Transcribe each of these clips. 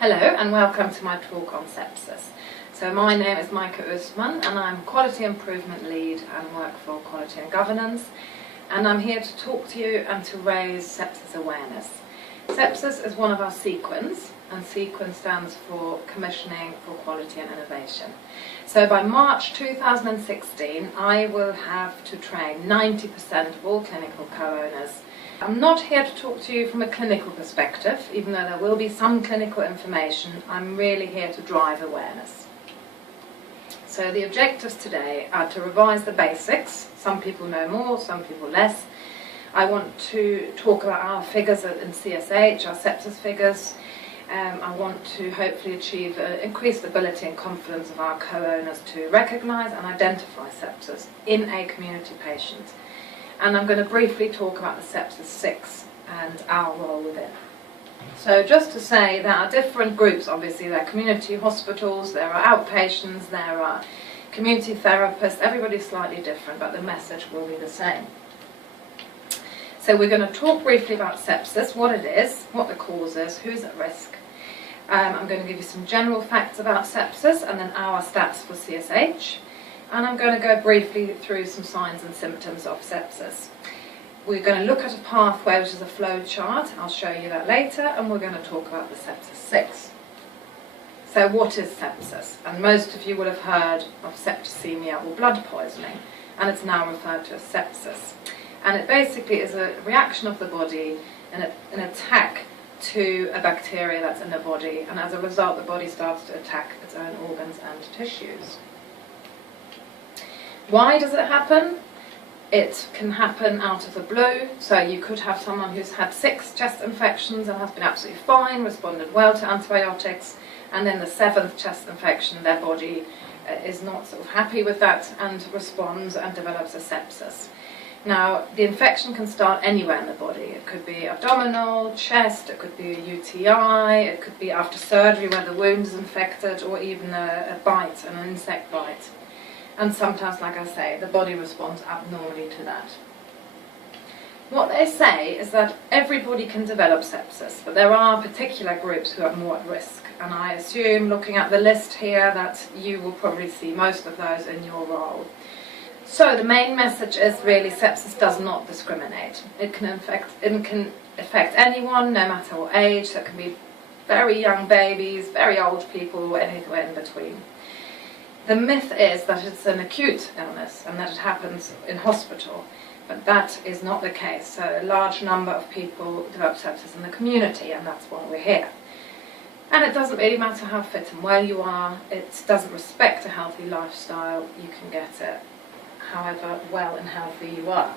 Hello and welcome to my talk on sepsis. So my name is Meike and I'm Quality Improvement Lead and work for Quality and Governance, and I'm here to talk to you and to raise sepsis awareness. Sepsis is one of our sequins, and sequin stands for Commissioning for Quality and Innovation. So by March 2016 I will have to train 90% of all clinical co-owners. I'm not here to talk to you from a clinical perspective, even though there will be some clinical information. I'm really here to drive awareness. So the objectives today are to revise the basics. Some people know more, some people less. I want to talk about our figures in CSH, our sepsis figures. I want to hopefully achieve increased ability and confidence of our co-owners to recognise and identify sepsis in a community patient. And I'm going to briefly talk about the Sepsis 6 and our role within. So just to say, there are different groups, obviously. There are community hospitals, there are outpatients, there are community therapists. Everybody's slightly different, but the message will be the same. So we're going to talk briefly about sepsis, what it is, what the cause is, who's at risk. I'm going to give you some general facts about sepsis and then our stats for CSH. And I'm going to go briefly through some signs and symptoms of sepsis. We're going to look at a pathway, which is a flow chart. I'll show you that later, and we're going to talk about the Sepsis 6. So what is sepsis? And most of you will have heard of septicemia or blood poisoning, and it's now referred to as sepsis. And it basically is a reaction of the body, an attack to a bacteria that's in the body, and as a result the body starts to attack its own organs and tissues. Why does it happen? It can happen out of the blue, so you could have someone who's had 6 chest infections and has been absolutely fine, responded well to antibiotics, and then the 7th chest infection, their body is not sort of happy with that and responds and develops a sepsis. Now, the infection can start anywhere in the body. It could be abdominal, chest, it could be a UTI, it could be after surgery where the wound is infected, or even a bite, an insect bite. And sometimes, like I say, the body responds abnormally to that. What they say is that everybody can develop sepsis, but there are particular groups who are more at risk. And I assume, looking at the list here, that you will probably see most of those in your role. So the main message is really sepsis does not discriminate. It can affect anyone, no matter what age. So it can be very young babies, very old people, or anywhere in between. The myth is that it's an acute illness and that it happens in hospital, but that is not the case. So a large number of people develop sepsis in the community, and that's why we're here. And it doesn't really matter how fit and well you are. It doesn't respect a healthy lifestyle. You can get it however well and healthy you are.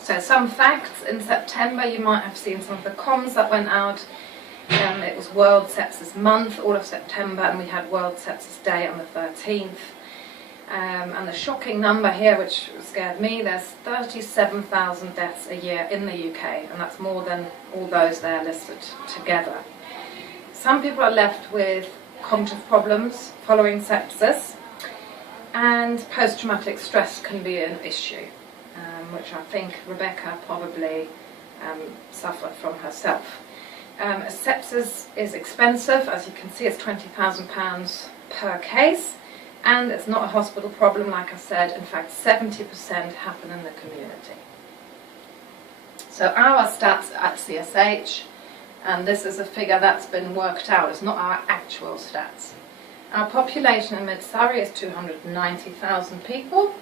So some facts. In September you might have seen some of the comms that went out. It was World Sepsis Month, all of September, and we had World Sepsis Day on the 13th. And the shocking number here, which scared me, there's 37,000 deaths a year in the UK, and that's more than all those there listed together. Some people are left with cognitive problems following sepsis, and post-traumatic stress can be an issue, which I think Rebecca probably suffered from herself. Sepsis is expensive. As you can see, it's £20,000 per case, and it's not a hospital problem, like I said. In fact, 70% happen in the community. So our stats at CSH, and this is a figure that's been worked out, it's not our actual stats. Our population in Mid-Surrey is 290,000 people,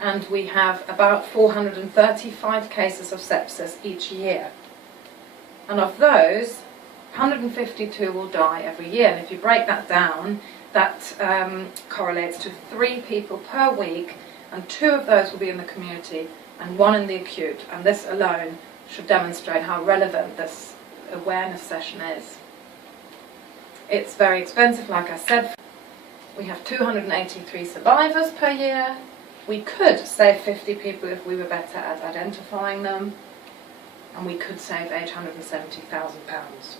and we have about 435 cases of sepsis each year. And of those, 152 will die every year. And if you break that down, that correlates to 3 people per week, and 2 of those will be in the community and 1 in the acute. And this alone should demonstrate how relevant this awareness session is. It's very expensive, like I said. We have 283 survivors per year. We could save 50 people if we were better at identifying them. And we could save £870,000.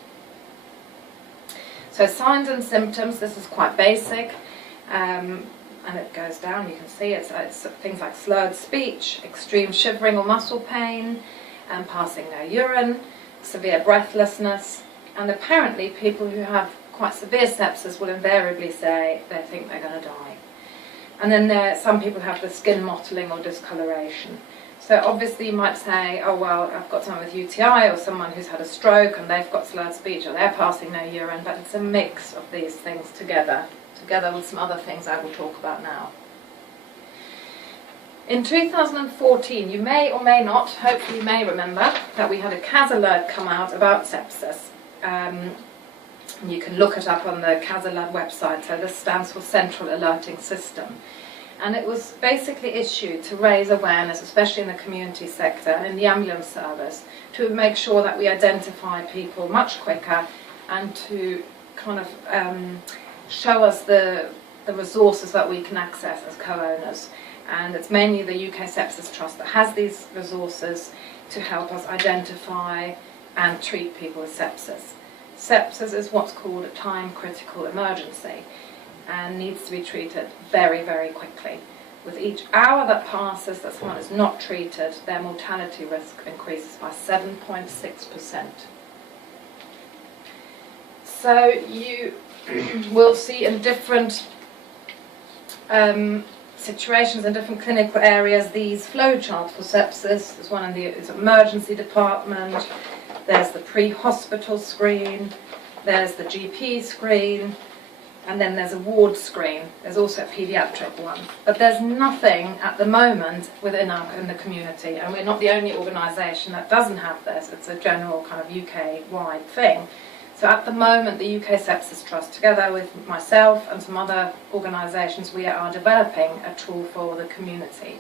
So signs and symptoms, this is quite basic, and it goes down, you can see it's things like slurred speech, extreme shivering or muscle pain, passing no urine, severe breathlessness, And apparently people who have quite severe sepsis will invariably say they think they're going to die. And then some people have the skin mottling or discoloration. So obviously you might say, oh well, I've got someone with UTI or someone who's had a stroke and they've got slurred speech or they're passing no urine, but it's a mix of these things together with some other things I will talk about now. In 2014, you may or may not, hopefully you may remember, that we had a CAS alert come out about sepsis. You can look it up on the CAS alert website, so this stands for Central Alerting System. And it was basically issued to raise awareness, especially in the community sector and in the ambulance service, to make sure that we identify people much quicker and to kind of show us the resources that we can access as co-owners. And it's mainly the UK Sepsis Trust that has these resources to help us identify and treat people with sepsis. Sepsis is what's called a time-critical emergency and needs to be treated very, very quickly. With each hour that passes that someone is not treated, their mortality risk increases by 7.6%. So you will see in different situations in different clinical areas these flowcharts for sepsis. There's one in the emergency department, there's the pre-hospital screen, there's the GP screen, and then there's a ward screen. There's also a paediatric one. But there's nothing at the moment in the community, and we're not the only organisation that doesn't have this. It's a general kind of UK-wide thing. So at the moment, the UK Sepsis Trust, together with myself and some other organisations, we are developing a tool for the community.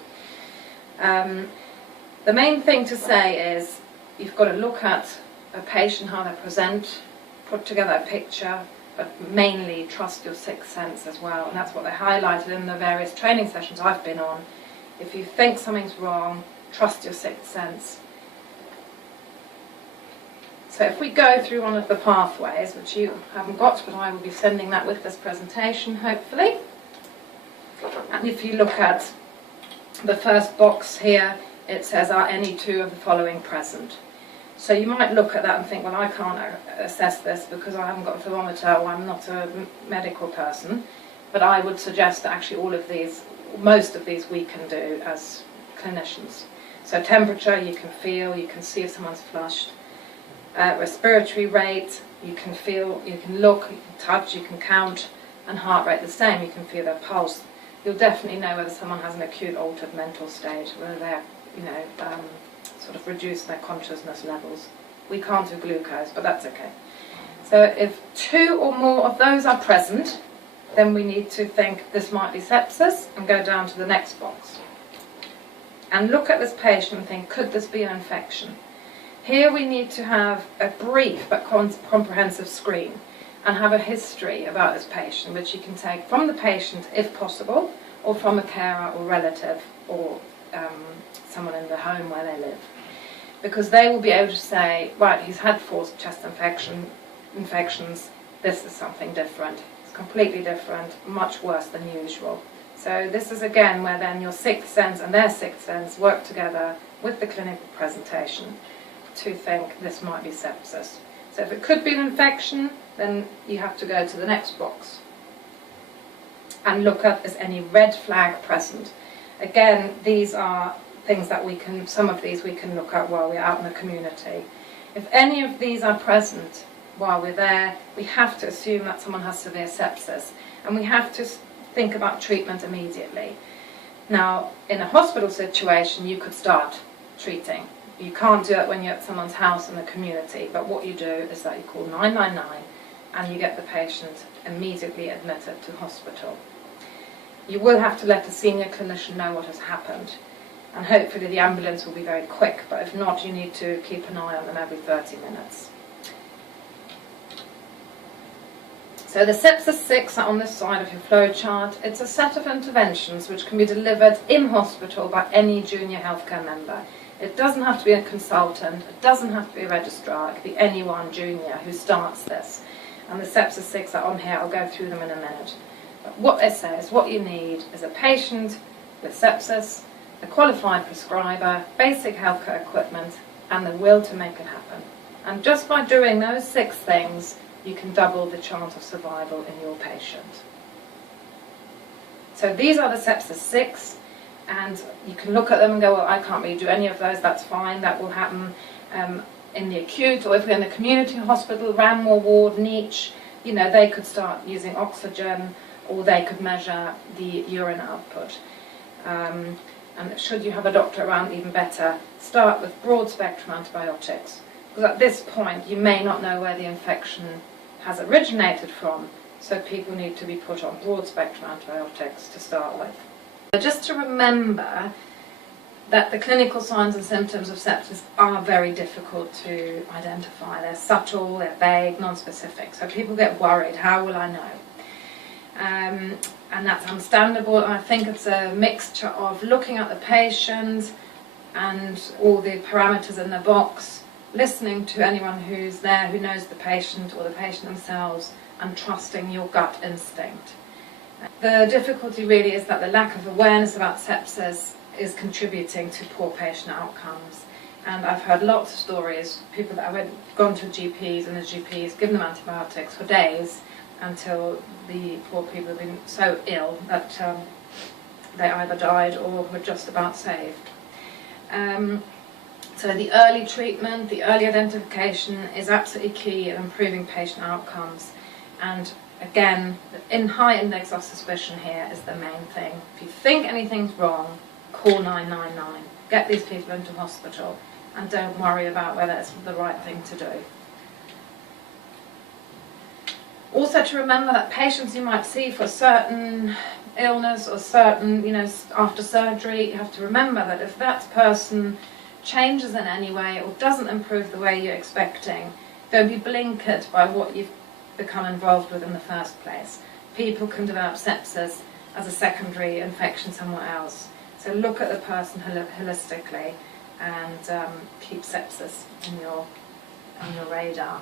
The main thing to say is you've got to look at a patient, how they present, put together a picture, but mainly trust your sixth sense as well. And that's what they highlighted in the various training sessions I've been on. If you think something's wrong, trust your sixth sense. So if we go through one of the pathways, which you haven't got, but I will be sending that with this presentation, hopefully. And if you look at the first box here, it says, are any two of the following present? So you might look at that and think, well, I can't assess this because I haven't got a thermometer or I'm not a medical person. But I would suggest that actually all of these, most of these we can do as clinicians. So temperature, you can see if someone's flushed. Respiratory rate, you can feel, you can look, you can touch, you can count, and heart rate the same, you can feel their pulse. You'll definitely know whether someone has an acute altered mental state, whether they're, sort of reduce their consciousness levels. We can't do glucose, but that's okay. So if two or more of those are present, then we need to think this might be sepsis and go down to the next box. And look at this patient and think, could this be an infection? Here we need to have a brief but comprehensive screen and have a history about this patient, which you can take from the patient if possible, or from a carer or relative or someone in the home where they live. Because they will be able to say, right, he's had 4 chest infections, this is something different. It's completely different, much worse than usual. So this is again where then your sixth sense and their sixth sense work together with the clinical presentation to think this might be sepsis. So if it could be an infection, then you have to go to the next box and look at is any red flag present. Again, these are things that some of these we can look at while we're out in the community. If any of these are present while we're there, we have to assume that someone has severe sepsis, and we have to think about treatment immediately. Now, in a hospital situation, you could start treating. You can't do it when you're at someone's house in the community, but what you do is that you call 999 and you get the patient immediately admitted to hospital. You will have to let the senior clinician know what has happened, and hopefully the ambulance will be very quick, but if not, you need to keep an eye on them every 30 minutes. So the Sepsis 6 are on this side of your flow chart. It's a set of interventions which can be delivered in hospital by any junior healthcare member. It doesn't have to be a consultant, it doesn't have to be a registrar, it could be anyone junior who starts this. And the Sepsis 6 are on here, I'll go through them in a minute. But what they say is what you need is a patient with sepsis, a qualified prescriber, basic healthcare equipment, and the will to make it happen. And just by doing those 6 things, you can double the chance of survival in your patient. So these are the sepsis 6, and you can look at them and go, well, I can't really do any of those, that's fine, that will happen in the acute, or if we're in the community hospital, Ranmore ward, niche, you know, they could start using oxygen, or they could measure the urine output. And should you have a doctor around, even better, start with broad spectrum antibiotics. Because at this point, you may not know where the infection has originated from, so people need to be put on broad spectrum antibiotics to start with. But just to remember that the clinical signs and symptoms of sepsis are very difficult to identify. They're subtle, they're vague, non-specific, so people get worried, how will I know? And that's understandable. I think it's a mixture of looking at the patient and all the parameters in the box, listening to anyone who's there who knows the patient or the patient themselves, and trusting your gut instinct. The difficulty really is that the lack of awareness about sepsis is contributing to poor patient outcomes. And I've heard lots of stories, people that have gone to GPs and the GPs given them antibiotics for days until the poor people have been so ill that they either died or were just about saved. So the early treatment, the early identification is absolutely key in improving patient outcomes. And again, in high index of suspicion here is the main thing. If you think anything's wrong, call 999. Get these people into hospital and don't worry about whether it's the right thing to do. Also to remember that patients you might see for a certain illness or certain, after surgery, you have to remember that if that person changes in any way or doesn't improve the way you're expecting, don't be blinkered by what you've become involved with in the first place. People can develop sepsis as a secondary infection somewhere else. So look at the person holistically and keep sepsis on your radar.